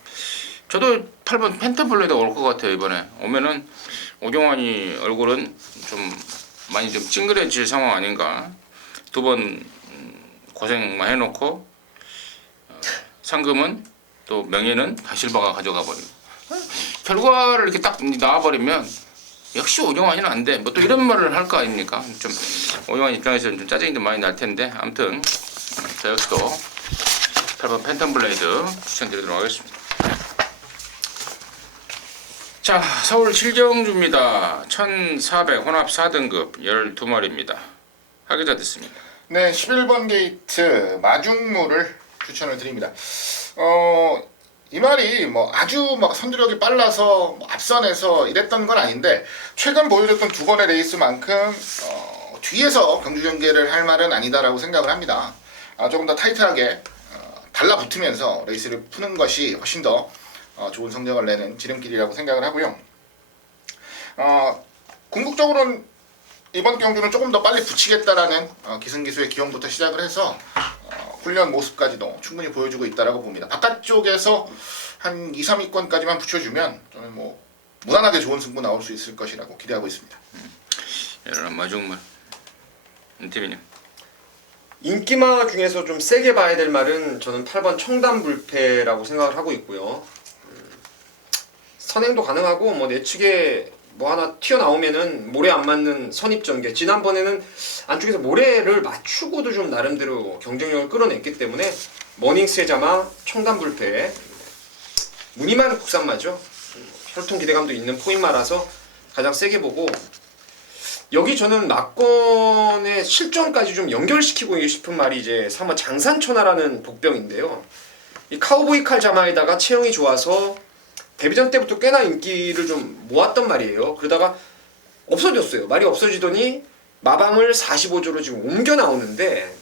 저도 8번 펜타블레이드가 올 것 같아요. 이번에 오면은 오경환이 얼굴은 좀 많이 좀 찡그레질 상황 아닌가. 2번 고생만 해놓고 상금은 또 명예는 다 실바가 가져가 버리고 결과를 이렇게 딱 나와버리면 역시 오경환이는 안 돼. 뭐 또 이런 말을 할 거 아닙니까? 좀 오경환 입장에서는 좀 짜증이 좀 많이 날 텐데 아무튼 저 역시도 8번 팬텀 블레이드 추천드리도록 하겠습니다. 자, 서울 칠경주입니다. 1400 혼합 4등급 12마리입니다. 하계자 됐습니다. 네, 11번 게이트 마중무를 추천을 드립니다. 이 말이 뭐 아주 막 선두력이 빨라서 뭐 앞선에서 이랬던 건 아닌데 최근 보여줬던 2번의 레이스만큼 뒤에서 경주 전개를 할 말은 아니다라고 생각을 합니다. 조금 더 타이트하게 달라붙으면서 레이스를 푸는 것이 훨씬 더 좋은 성적을 내는 지름길이라고 생각을 하고요. 궁극적으로는 이번 경주는 조금 더 빨리 붙이겠다라는 기승기수의 기용부터 시작을 해서 훈련 모습까지도 충분히 보여주고 있다라고 봅니다. 바깥쪽에서 한 2, 3위권까지만 붙여주면 저는 뭐 무난하게 좋은 승부 나올 수 있을 것이라고 기대하고 있습니다. 여러분 마중물 임태민님. 인기마 중에서 좀 세게 봐야 될 말은 저는 8번 청담불패라고 생각을 하고 있고요. 선행도 가능하고 뭐 내측에 뭐 하나 튀어나오면은 모래 안 맞는 선입전개. 지난번에는 안쪽에서 모래를 맞추고도 좀 나름대로 경쟁력을 끌어냈기 때문에 머닝세자마 청담불패 무늬만 국산마죠. 혈통 기대감도 있는 포인마라서 가장 세게 보고 여기 저는 막건의 실전까지 좀 연결시키고 싶은 말이 이제 3번 장산천하라는 복병인데요. 이 카우보이 칼 자마에다가 체형이 좋아서 데뷔전 때부터 꽤나 인기를 좀 모았던 말이에요. 그러다가 없어졌어요. 말이 없어지더니 마방을 45조로 지금 옮겨 나오는데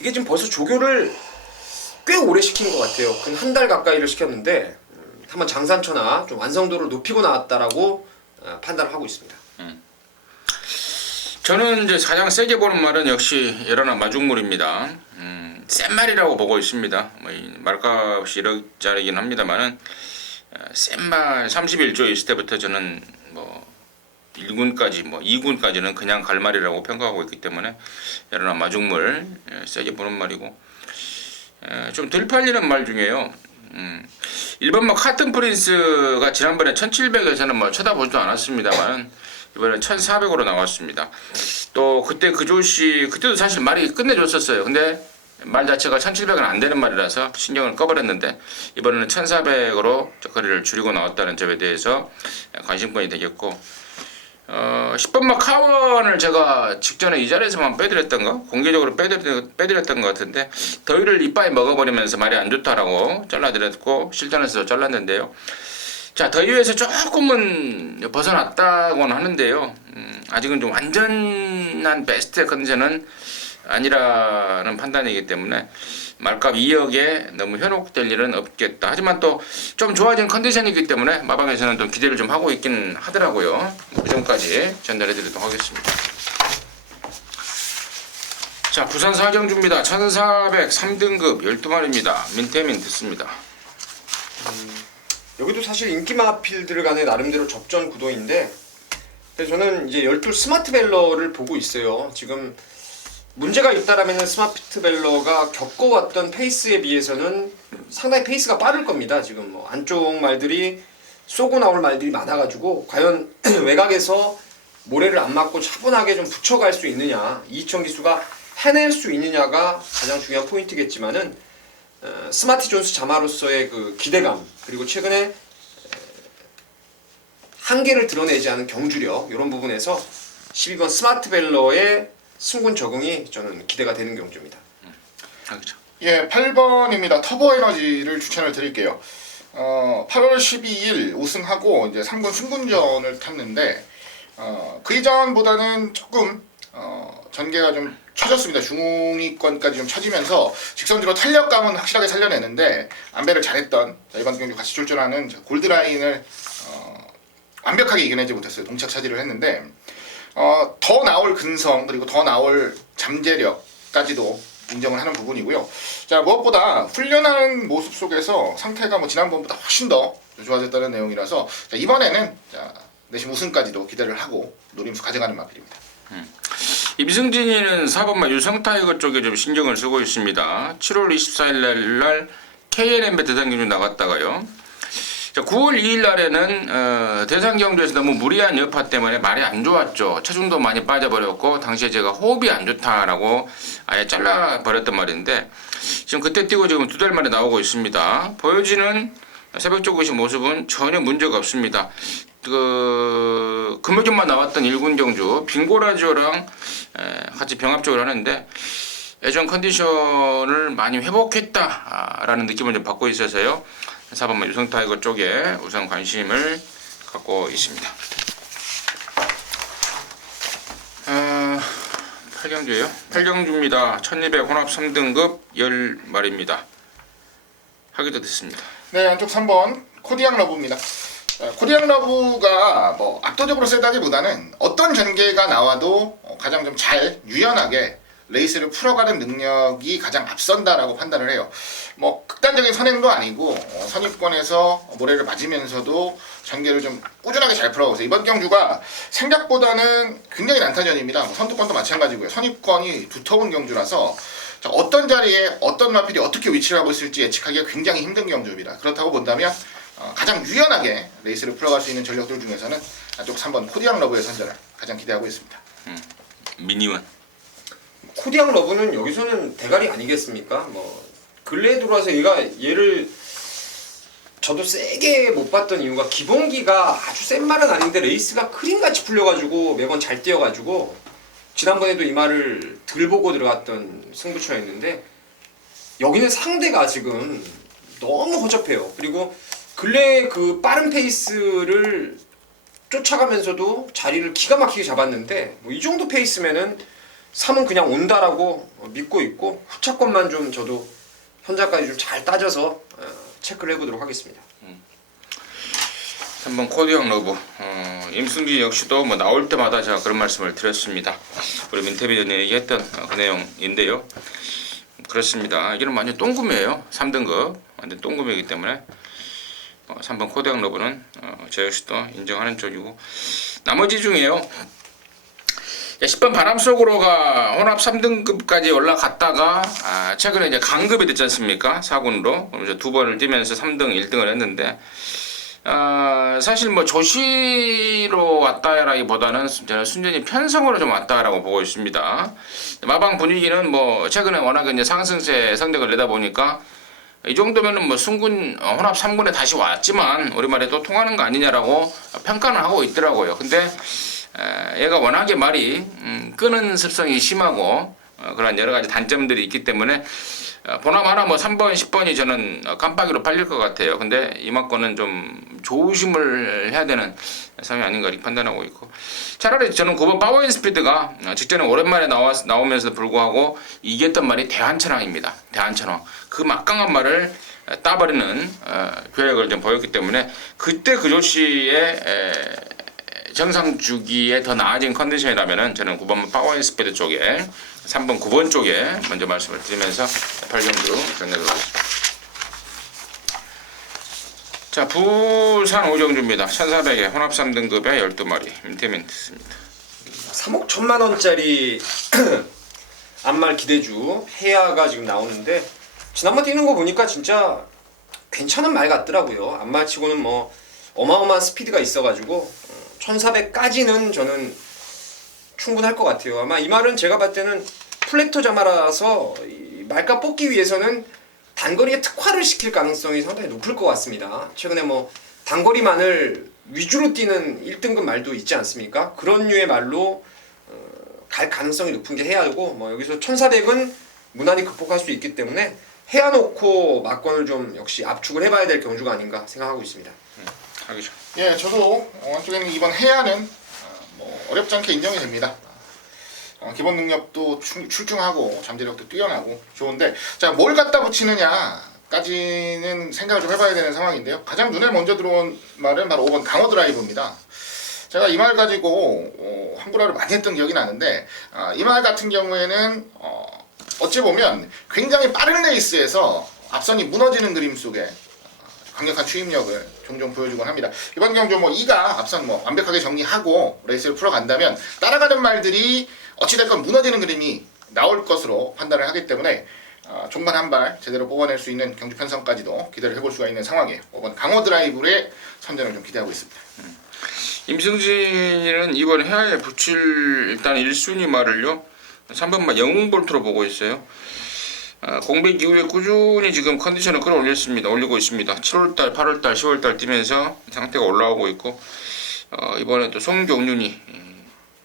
이게 지금 벌써 조교를 꽤 오래 시킨 것 같아요. 근 한 달 가까이를 시켰는데 한번 장산천하 좀 완성도를 높이고 나왔다라고 판단을 하고 있습니다. 저는 이제 가장 세게 보는 말은 역시 열하나 마중물입니다. 센 말이라고 보고 있습니다. 뭐 말값이 1억짜리긴 합니다만은 센 말 31조 있을 때부터 저는 뭐 1군까지 뭐 2군까지는 그냥 갈 말이라고 평가하고 있기 때문에 열하나 마중물 세게 보는 말이고 좀 덜 팔리는 말 중에요. 1번 뭐 카튼 프린스가 지난번에 1700에서는 뭐 쳐다보지도 않았습니다만 이번엔 1400으로 나왔습니다. 또 그때 그 조씨 그때도 사실 말이 끝내줬었어요. 근데 말 자체가 1700은 안 되는 말이라서 신경을 꺼버렸는데 이번에는 1400으로 거리를 줄이고 나왔다는 점에 대해서 관심권이 되겠고 10번 막 카원을 제가 직전에 이 자리에서만 빼드렸던가 공개적으로 빼드렸던 것 같은데 더위를 이빠이 먹어버리면서 말이 안 좋다라고 잘라드렸고 실전에서 잘랐는데요. 자, 더위에서 조금은 벗어났다고는 하는데요. 아직은 좀 완전한 베스트 컨디션은 아니라는 판단이기 때문에 말값 2억에 너무 현혹될 일은 없겠다. 하지만 또 좀 좋아진 컨디션이기 때문에 마방에서는 좀 기대를 좀 하고 있긴 하더라고요. 그 점까지 전달해 드리도록 하겠습니다. 자, 부산 사경주입니다. 1403등급 12마리입니다. 민태민 듣습니다. 여기도 사실 인기마 필드를 간의 나름대로 접전 구도인데, 근데 저는 이제 12 스마트 벨러를 보고 있어요. 지금 문제가 있다라면 스마트 벨러가 겪어왔던 페이스에 비해서는 상당히 페이스가 빠를 겁니다. 지금 뭐 안쪽 말들이 쏘고 나올 말들이 많아가지고 과연 외곽에서 모래를 안 맞고 차분하게 좀 붙여갈 수 있느냐, 이희청 기수가 해낼 수 있느냐가 가장 중요한 포인트겠지만은 스마트 존스 자마로서의 그 기대감, 그리고 최근에 한계를 드러내지 않은 경주력, 이런 부분에서 12번 스마트 벨러의 승군 적응이 저는 기대가 되는 경주입니다. 그렇죠. 예, 8번입니다. 터보 에너지를 추천을 드릴게요. 8월 12일 우승하고 이제 3군 승군전을 탔는데 그 이전보다는 조금 전개가 좀 처졌습니다. 중위권까지 좀 처지면서 직선주로 탄력감은 확실하게 살려내는데 안배를 잘했던 이번 경기 같이 출전하는 골드라인을 완벽하게 이겨내지 못했어요. 동착 차지를 했는데 더 나올 근성 그리고 더 나올 잠재력까지도 인정을 하는 부분이고요. 자, 무엇보다 훈련하는 모습 속에서 상태가 뭐 지난번보다 훨씬 더 좋아졌다는 내용이라서 자, 이번에는 내심 우승까지도 기대를 하고 노림수 가져가는 마필입니다. 임승진이는 4번만 유성타이거 쪽에 좀 신경을 쓰고 있습니다. 7월 24일 날 KLM 대상경주 나갔다가요. 자, 9월 2일 날에는 대상경주에서 너무 무리한 여파 때문에 말이 안 좋았죠. 체중도 많이 빠져버렸고 당시에 제가 호흡이 안 좋다라고 아예 잘라버렸단 말인데 지금 그때 뛰고 지금 2달 만에 나오고 있습니다. 보여지는 새벽적 의식 모습은 전혀 문제가 없습니다. 금요일만 나왔던 1군 경주 빙고라지오랑 같이 병합적으로 하는데 예전 컨디션을 많이 회복했다라는 느낌을 좀 받고 있어서요. 4번만 유성타이거 쪽에 우선 관심을 갖고 있습니다. 8경주예요. 8경주입니다. 1200 혼합 3등급 10마리입니다. 하기도 됐습니다. 네, 안쪽 3번 코디앙 러브입니다. 코리안 러브가 뭐 압도적으로 세다기보다는 어떤 전개가 나와도 가장 좀 잘 유연하게 레이스를 풀어가는 능력이 가장 앞선다라고 판단을 해요. 뭐 극단적인 선행도 아니고 선입권에서 모래를 맞으면서도 전개를 좀 꾸준하게 잘 풀어가고 있어요. 이번 경주가 생각보다는 굉장히 난타전입니다. 선두권도 마찬가지고요. 선입권이 두터운 경주라서 어떤 자리에 어떤 마필이 어떻게 위치를 하고 있을지 예측하기가 굉장히 힘든 경주입니다. 그렇다고 본다면 가장 유연하게 레이스를 풀어갈 수 있는 전력들 중에서는 안쪽 3번 코디앙 러브의 선전을 가장 기대하고 있습니다. 미니원. 코디앙 러브는 여기서는 대가리 아니겠습니까? 뭐 근래에 들어와서 얘를 저도 세게 못 봤던 이유가 기본기가 아주 센 말은 아닌데 레이스가 크림같이 풀려가지고 매번 잘 뛰어가지고 지난번에도 이 말을 덜 보고 들어갔던 승부처였는데 여기는 상대가 지금 너무 허접해요. 그리고 근래 그 빠른 페이스를 쫓아가면서도 자리를 기가 막히게 잡았는데 뭐 이 정도 페이스면은 3은 그냥 온다라고 믿고 있고 후차권만 좀 저도 현장까지 좀 잘 따져서 체크를 해보도록 하겠습니다. 3번 코디앙 러브. 임승진 역시도 뭐 나올 때마다 제가 그런 말씀을 드렸습니다. 우리 민태비 전에 얘기했던 그 내용인데요. 그렇습니다. 이게는 완전 똥금이에요. 3등급 완전 똥금이기 때문에 3번 코디앙 러브는 저 역시도 인정하는 쪽이고 나머지 중에요. 10번 바람 속으로가 혼합 3등급까지 올라갔다가 최근에 이제 강급이 됐지 않습니까? 4군으로 그래서 2번을 뛰면서 3등, 1등을 했는데 사실 뭐 조시로 왔다라기보다는 저는 순전히 편성으로 좀 왔다라고 보고 있습니다. 마방 분위기는 뭐 최근에 워낙 이제 상승세 성적을 내다 보니까 이 정도면은 뭐 승군 혼합 3군에 다시 왔지만 우리말에 또 통하는 거 아니냐라고 평가는 하고 있더라고요. 근데 얘가 워낙에 말이 끄는 습성이 심하고 그런 여러 가지 단점들이 있기 때문에 보나마나 뭐 3번, 10번이 저는 깜빡이로 팔릴 것 같아요. 근데 이만권은 좀 조심을 해야 되는 상황이 아닌가 이렇게 판단하고 있고 차라리 저는 9번 파워인스피드가 직전에 오랜만에 나오면서 불구하고 이겼던 말이 대한천왕입니다. 대한천왕. 그 막강한 말을 따버리는 계획을 좀 보였기 때문에 그때 그 조시의 정상 주기에 더 나아진 컨디션이라면은 저는 9번 파워인스피드 쪽에 3번 9번 쪽에 먼저 말씀을 드리면서 8경주 정리하도록 하겠습니다. 자, 부산 5경주입니다. 1400에 혼합 3등급에 12마리 임태민트입니다. 3억 1천만 원짜리 안말 기대주 해야가 지금 나오는데 지난번 뛰는 거 보니까 진짜 괜찮은 말 같더라고요. 안말치고는 뭐 어마어마한 스피드가 있어가지고 1400까지는 저는 충분할 것 같아요. 아마 이 말은 제가 봤을 때는 플래터 자마라서 이 말가 뽑기 위해서는 단거리에 특화를 시킬 가능성이 상당히 높을 것 같습니다. 최근에 뭐 단거리만을 위주로 뛰는 1등급 말도 있지 않습니까? 그런 류의 말로 갈 가능성이 높은 게 해야고 뭐 여기서 1400은 무난히 극복할 수 있기 때문에 해야 놓고 막권을 좀 역시 압축을 해봐야 될 경주가 아닌가 생각하고 있습니다. 하기죠. 예, 저도 한쪽에는 이번 해야는 뭐 어렵지 않게 인정이 됩니다. 기본 능력도 출중하고 잠재력도 뛰어나고 좋은데 자, 뭘 갖다 붙이느냐까지는 생각을 좀 해봐야 되는 상황인데요. 가장 눈에 먼저 들어온 말은 바로 5번 강호 드라이브입니다. 제가 이 말 가지고 한구라를 많이 했던 기억이 나는데 이 말 같은 경우에는 어찌 보면 굉장히 빠른 레이스에서 앞선이 무너지는 그림 속에 강력한 추임력을 종종 보여주곤 합니다. 이번 경주 뭐 2가 앞선 뭐 완벽하게 정리하고 레이스를 풀어간다면 따라가는 말들이 어찌됐건 무너지는 그림이 나올 것으로 판단을 하기 때문에 종반 한 발 제대로 뽑아낼 수 있는 경주 편성까지도 기대를 해볼 수가 있는 상황이에요. 5번 강호 드라이브의 선전을 좀 기대하고 있습니다. 임승진이는 이번 해야에 붙일 일단 1순위 말을요 3번만 영웅볼트로 보고 있어요. 공백 이후에 꾸준히 지금 컨디션을 끌어올렸습니다. 올리고 있습니다. 7월달, 8월달, 10월달 뛰면서 상태가 올라오고 있고 이번에 또 송경륜이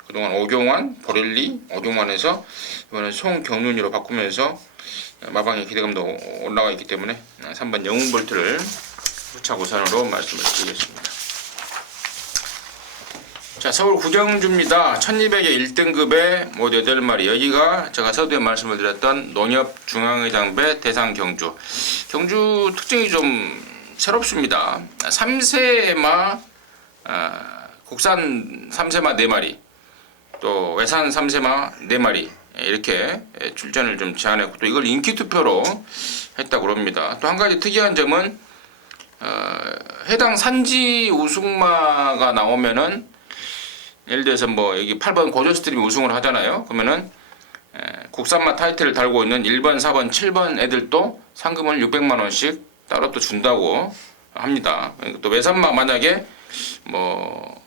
그동안 오경환, 보렐리, 오경환에서 이번에 송경륜이로 바꾸면서 마방의 기대감도 올라와 있기 때문에 3번 영웅볼트를 후차고산으로 말씀을 드리겠습니다. 자, 서울 구경주입니다. 1200에 1등급에 모두 8마리. 여기가 제가 서두에 말씀을 드렸던 농협 중앙의장배 대상 경주. 경주 특징이 좀 새롭습니다. 3세마, 국산 3세마 4마리, 또 외산 3세마 4마리 이렇게 출전을 좀 제안했고 또 이걸 인기 투표로 했다고 합니다. 또 한 가지 특이한 점은 해당 산지 우승마가 나오면은 예를 들어서 뭐 여기 8번 고저스트림이 우승을 하잖아요. 그러면은 국산마 타이틀을 달고 있는 1번, 4번, 7번 애들도 상금을 600만 원씩 따로 또 준다고 합니다. 또 외산마 만약에 뭐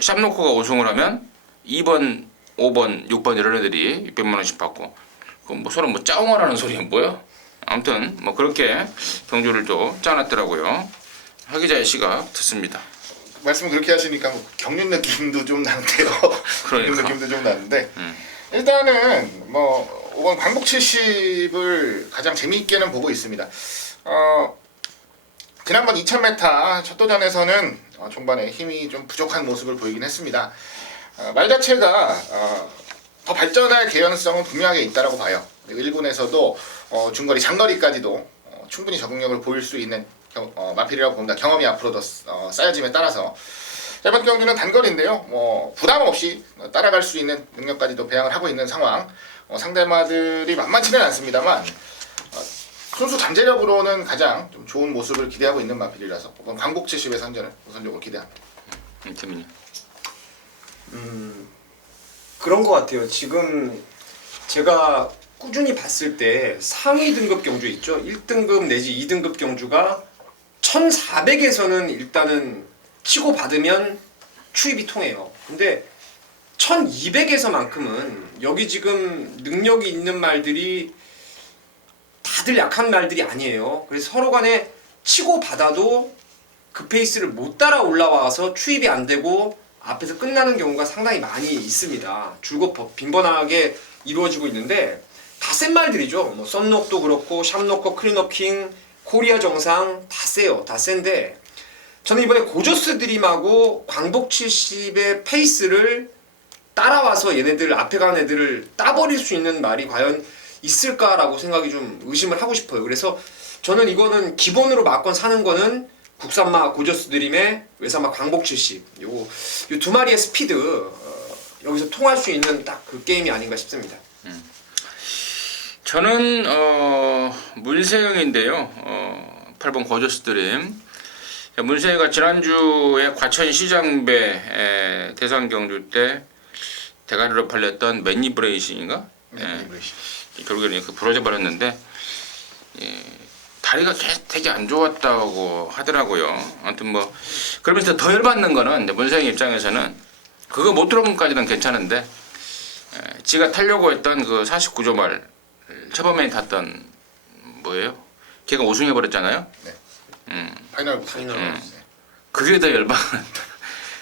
샵노코가 우승을 하면 2번, 5번, 6번 이런 애들이 600만 원씩 받고 그럼 뭐 서로 뭐 짜옹하라는 소리가 뭐예요? 아무튼 뭐 그렇게 경주를 또 짜놨더라고요. 하 기자의 시각 듣습니다. 말씀 그렇게 하시니까 경륜 느낌도 좀 나는데요. 그러니까. 경륜 느낌도 좀 나는데 일단은 뭐 5번 광복 70을 가장 재미있게는 보고 있습니다. 지난번 2000m 첫 도전에서는 종반에 힘이 좀 부족한 모습을 보이긴 했습니다. 말 자체가 더 발전할 개연성은 분명하게 있다라고 봐요. 1군에서도 중거리, 장거리까지도 충분히 적응력을 보일 수 있는 마필이라고 봅니다. 경험이 앞으로 더 쌓여짐에 따라서 이번 경주는 단거리인데요. 뭐 부담 없이 따라갈 수 있는 능력까지도 배양을 하고 있는 상황. 상대마들이 만만치는 않습니다만 선수 잠재력으로는 가장 좀 좋은 모습을 기대하고 있는 마필이라서 광복 70의 선전을 우선적으로 기대합니다. 태민이. 그런 것 같아요. 지금 제가 꾸준히 봤을 때 상위 등급 경주 있죠. 1등급 내지 2등급 경주가 1400에서는 일단은 치고 받으면 추입이 통해요. 근데 1200에서만큼은 여기 지금 능력이 있는 말들이 다들 약한 말들이 아니에요. 그래서 서로 간에 치고 받아도 그 페이스를 못 따라 올라와서 추입이 안 되고 앞에서 끝나는 경우가 상당히 많이 있습니다. 줄곧 빈번하게 이루어지고 있는데 다 센 말들이죠. 뭐 썬록도 그렇고 샵노커, 크리너킹, 코리아 정상 다 세요. 다 센데 저는 이번에 고저스 드림하고 광복 70의 페이스를 따라와서 얘네들 앞에 가는 애들을 따버릴 수 있는 말이 과연 있을까라고 생각이 좀 의심을 하고 싶어요. 그래서 저는 이거는 기본으로 막건 사는 거는 국산마 고저스 드림의 외산마 광복 70 요 두 마리의 스피드 여기서 통할 수 있는 딱 그 게임이 아닌가 싶습니다. 저는 문세영인데요. 8번 고저스트림. 문세영이가 지난주에 과천시장배 대상 경주 때 대가리로 팔렸던 매니브레이싱인가? 결국에는 그 부러져 버렸는데 다리가 되게 안 좋았다고 하더라고요. 아무튼 뭐 그러면서 더 열받는 거는 이제 문세영 입장에서는 그거 못 들어온 것까지는 괜찮은데 지가 타려고 했던 그 49조 말 최범행이 탔던 뭐예요? 걔가 우승해 버렸잖아요. 네. 파이널 우승. 그게 더 열받는다.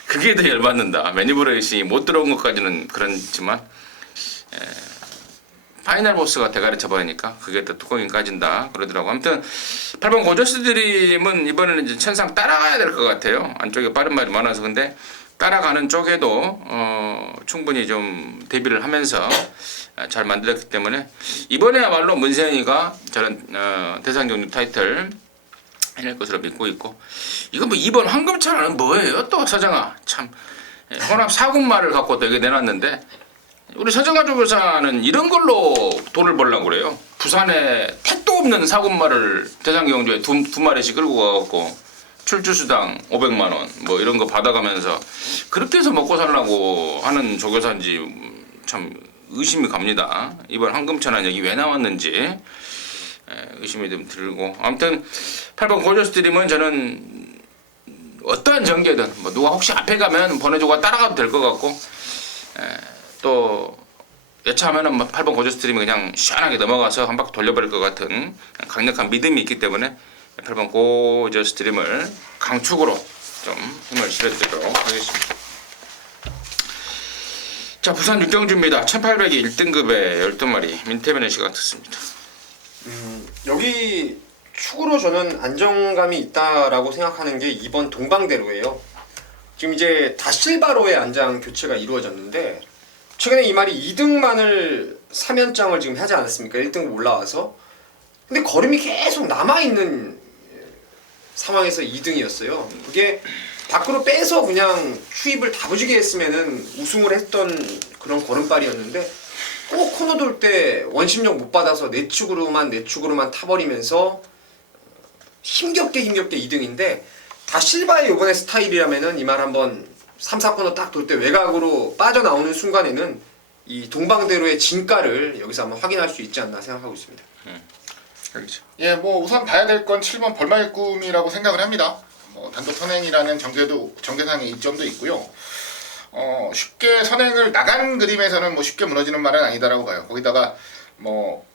그게 더 열받는다. 매니브레이싱이 못 들어온 것까지는 그렇지만 파이널 보스가 대가리 쳐버리니까 그게 더 뚜껑이 까진다 그러더라고. 아무튼 8번 고저스 드림은 이번에는 이제 천상 따라가야 될 것 같아요. 안쪽에 빠른 말이 많아서. 근데 따라가는 쪽에도 충분히 좀 대비를 하면서 잘 만들었기 때문에 이번에야말로 문세영이가 저런 대상 경주 타이틀 해낼 것으로 믿고 있고, 이거 뭐 이번 황금차는 뭐예요 또 서정아. 참 혼합 4군마를 갖고 또 여기 내놨는데 우리 서정아 조교사는 이런 걸로 돈을 벌려고 그래요. 부산에 택도 없는 4군마를 대상 경주에 두 마리씩 끌고 가갖고 출주수당 500만 원 뭐 이런 거 받아가면서 그렇게 해서 먹고 살라고 하는 조교사인지 참 의심이 갑니다. 이번 황금차는 여기 왜 나왔는지 의심이 좀 들고. 아무튼 8번 고저스 드림은 저는 어떠한 전개든 뭐 누가 혹시 앞에 가면 보내주고 따라가도 될 것 같고, 또 여차하면은 8번 고저스 드림이 그냥 시원하게 넘어가서 한 바퀴 돌려버릴 것 같은 강력한 믿음이 있기 때문에 8번 고저스 드림을 강축으로 좀 힘을 실어드리도록 하겠습니다. 자, 부산 육경주입니다. 1800이 1등급에 12마리 민태변의 시가 같습니다. 여기 축으로 저는 안정감이 있다라고 생각하는 게 2번 동방대로예요. 지금 이제 다실바로의 안장 교체가 이루어졌는데 최근에 이 말이 2등만을 3연장을 지금 하지 않았습니까? 1등급 올라와서. 근데 걸음이 계속 남아있는 상황에서 2등이었어요. 그게 밖으로 빼서 그냥 추입을 다부지게 했으면은 우승을 했던 그런 걸음발이었는데 꼭 코너 돌 때 원심력 못 받아서 내축으로만 타버리면서 힘겹게 2등인데 다실바의 이번에 스타일이라면은 이 말 한번 3, 4코너 딱 돌 때 외곽으로 빠져나오는 순간에는 이 동방대로의 진가를 여기서 한번 확인할 수 있지 않나 생각하고 있습니다. 알겠죠. 예, 뭐 우선 봐야 될 건 7번 벌마의 꿈이라고 생각을 합니다. 단독 선행이라는 전개상의 이점도 있고요. 쉽게 선행을 나간 그림에서는 뭐 쉽게 무너지는 말은 아니다라고 봐요. 거기다가 뭐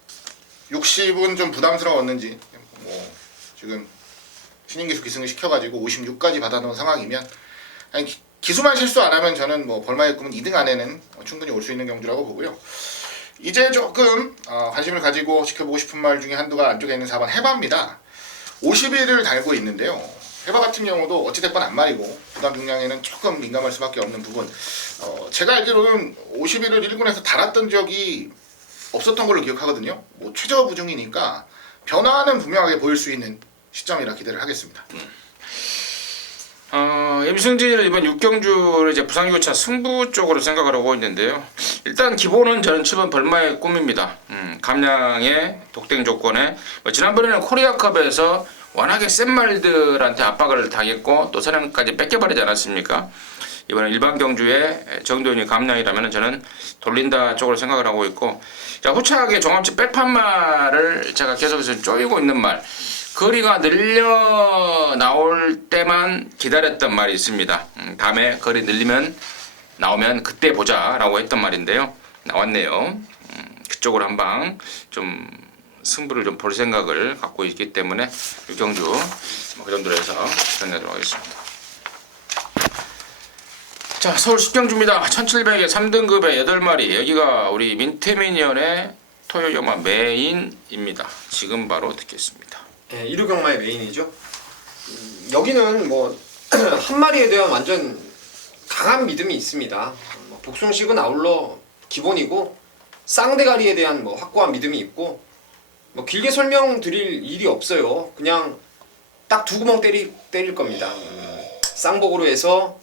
60은 좀 부담스러웠는지 뭐 지금 신인기수 기승을 시켜가지고 56까지 받아놓은 상황이면 아니, 기수만 실수 안 하면 저는 뭐 벌마의 꿈은 2등 안에는 충분히 올 수 있는 경주라고 보고요. 이제 조금 관심을 가지고 지켜보고 싶은 말 중에 한두가 안쪽에 있는 4번 해바입니다. 51을 달고 있는데요. 해바 같은 경우도 어찌됐건 안말이고 부담 중량에는 조금 민감할 수밖에 없는 부분. 제가 알기로는 51을 1군에서 달았던 적이 없었던 걸로 기억하거든요. 뭐 최저 부중이니까 변화는 분명하게 보일 수 있는 시점이라 기대를 하겠습니다. 임승진은 이번 6경주를 이제 부산교차 승부 쪽으로 생각을 하고 있는데요. 일단 기본은 저는 7번 벌마의 꿈입니다. 감량의 독땡 조건에 지난번에는 코리아컵에서 워낙에 센 말들한테 압박을 당했고 또 선행까지 뺏겨버리지 않았습니까? 이번에 일반 경주에 정도윤이 감량이라면 저는 돌린다 쪽으로 생각을 하고 있고, 자, 후차하게 종합치 백판말을 제가 계속해서 쪼이고 있는 말, 거리가 늘려 나올 때만 기다렸던 말이 있습니다. 다음에 거리 늘리면 나오면 그때 보자 라고 했던 말인데요. 나왔네요. 그쪽으로 한방 좀 승부를 좀 볼 생각을 갖고 있기 때문에 육경주 그 정도로 해서 정리하도록 하겠습니다. 자, 서울 10경주입니다. 1700에 3등급에 8마리. 여기가 우리 민태미니언의 토요영화 메인입니다. 지금 바로 듣겠습니다. 네, 이루경마의 메인이죠. 여기는 뭐 한 마리에 대한 완전 강한 믿음이 있습니다. 복숭식은 아울러 기본이고 쌍대가리에 대한 뭐 확고한 믿음이 있고, 뭐 길게 설명드릴 일이 없어요. 그냥 딱 두 구멍 때릴 겁니다. 쌍복으로 해서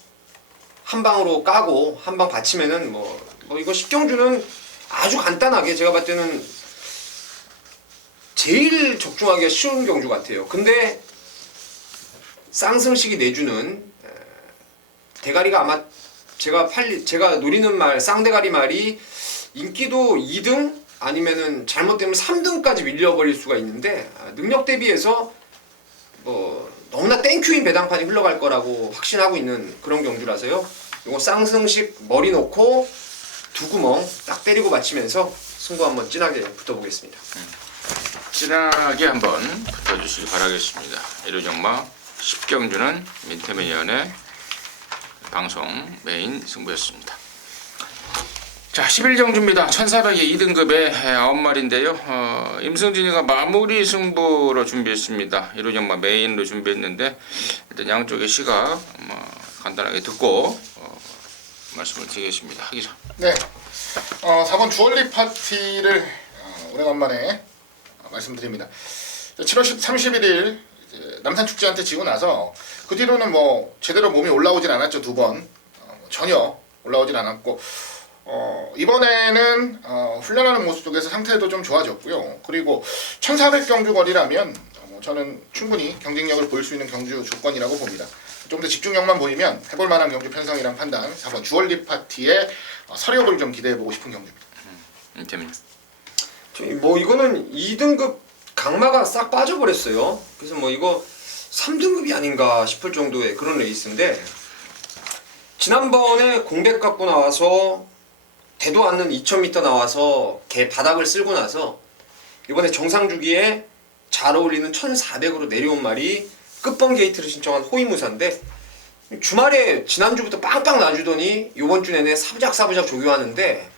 한 방으로 까고 한 방 받치면은 뭐 이거 10경주는 아주 간단하게 제가 봤을 때는 제일 적중하기가 쉬운 경주 같아요. 근데 쌍승식이 내주는 대가리가 아마 제가 노리는 말 쌍대가리 말이 인기도 2등 아니면은 잘못되면 3등까지 밀려버릴 수가 있는데 능력 대비해서 뭐 너무나 땡큐인 배당판이 흘러갈 거라고 확신하고 있는 그런 경주라서요. 이거 쌍승식 머리 놓고 두 구멍 딱 때리고 맞히면서 승부 한번 진하게 붙어보겠습니다. 진하게 한번 붙어주시기 바라겠습니다. 일요정마 10경주는 민태매니언의 방송 메인 승부였습니다. 자, 11경주입니다. 1400의 2등급의 9마리인데요. 임승진이가 마무리 승부로 준비했습니다. 일요정마 메인으로 준비했는데 일단 양쪽의 시각 간단하게 듣고 말씀을 드리겠습니다. 하기자. 네. 4번 주얼리 파티를 오래간만에 말씀드립니다. 7월 31일 남산축제한테 지고 나서 그 뒤로는 뭐 제대로 몸이 올라오진 않았죠. 2번 전혀 올라오진 않았고 이번에는 훈련하는 모습 속에서 상태도 좀 좋아졌고요. 그리고 1400 경주 거리라면 저는 충분히 경쟁력을 보일 수 있는 경주 조건이라고 봅니다. 좀 더 집중력만 보이면 해볼 만한 경주 편성이란 판단. 4번 주얼리 파티의 서력을 좀 기대해보고 싶은 경주입니다. 재밌네. 뭐 이거는 2등급 강마가 싹 빠져버렸어요. 그래서 뭐 이거 3등급이 아닌가 싶을 정도의 그런 레이스인데 지난번에 공백 갖고 나와서 대도 않는 2000m 나와서 개 바닥을 쓸고 나서 이번에 정상 주기에 잘 어울리는 1400으로 내려온 말이 끝번 게이트를 신청한 호위무사인데 주말에 지난주부터 빵빵 놔주더니 이번 주 내내 사부작 조교하는데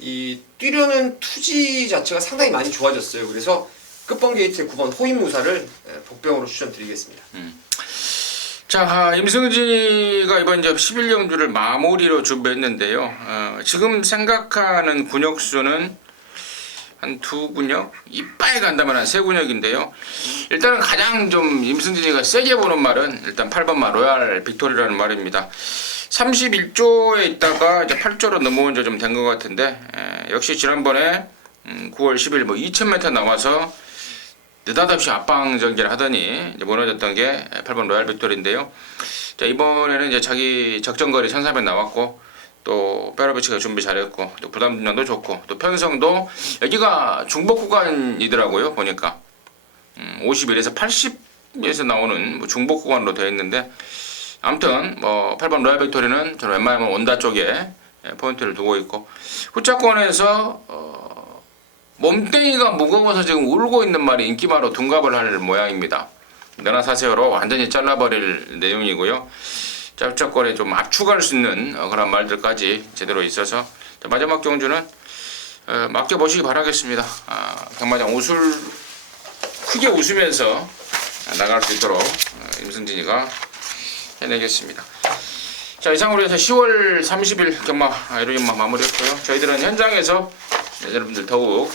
이 뛰려는 투지 자체가 상당히 많이 좋아졌어요. 그래서 끝번 게이트의 9번 호위무사를 복병으로 추천드리겠습니다. 자, 임승진이가 이번 이제 11경주를 마무리로 준비했는데요. 지금 생각하는 근육수는 한 2근육, 이빨 간다면 한 3근육인데요. 일단은 가장 좀 임승진이가 세게 보는 말은 일단 8번마 로얄 빅토리라는 말입니다. 31조에 있다가 이제 8조로 넘어온 지 좀 된 것 같은데 역시 지난번에 9월 10일 뭐 2000m 나와서 느닷없이 압박 전개를 하더니 이제 무너졌던 게 8번 로얄 빅토리인데요. 자, 이번에는 이제 자기 적정거리 1400 나왔고 또 페라비치가 준비 잘했고 또 부담감도 좋고 또 편성도 여기가 중복 구간이더라고요. 보니까 51에서 80에서 나오는 뭐 중복 구간으로 되어 있는데 아무튼 뭐 8번 로얄 빅토리는 저는 웬만하면 온다 쪽에 포인트를 두고 있고 후차권에서 몸뚱이가 무거워서 지금 울고 있는 말이 인기마로 둔갑을 할 모양입니다. 너나 사세요로 완전히 잘라버릴 내용이고요. 짭짭거리에 좀 압축할 수 있는 그런 말들까지 제대로 있어서 마지막 경주는 맡겨보시기 바라겠습니다. 경마장 크게 웃으면서 나갈 수 있도록 임승진이가 해내겠습니다. 자, 이상으로 해서 10월 30일 경마 일요일마 마무리했고요. 저희들은 현장에서 여러분들 더욱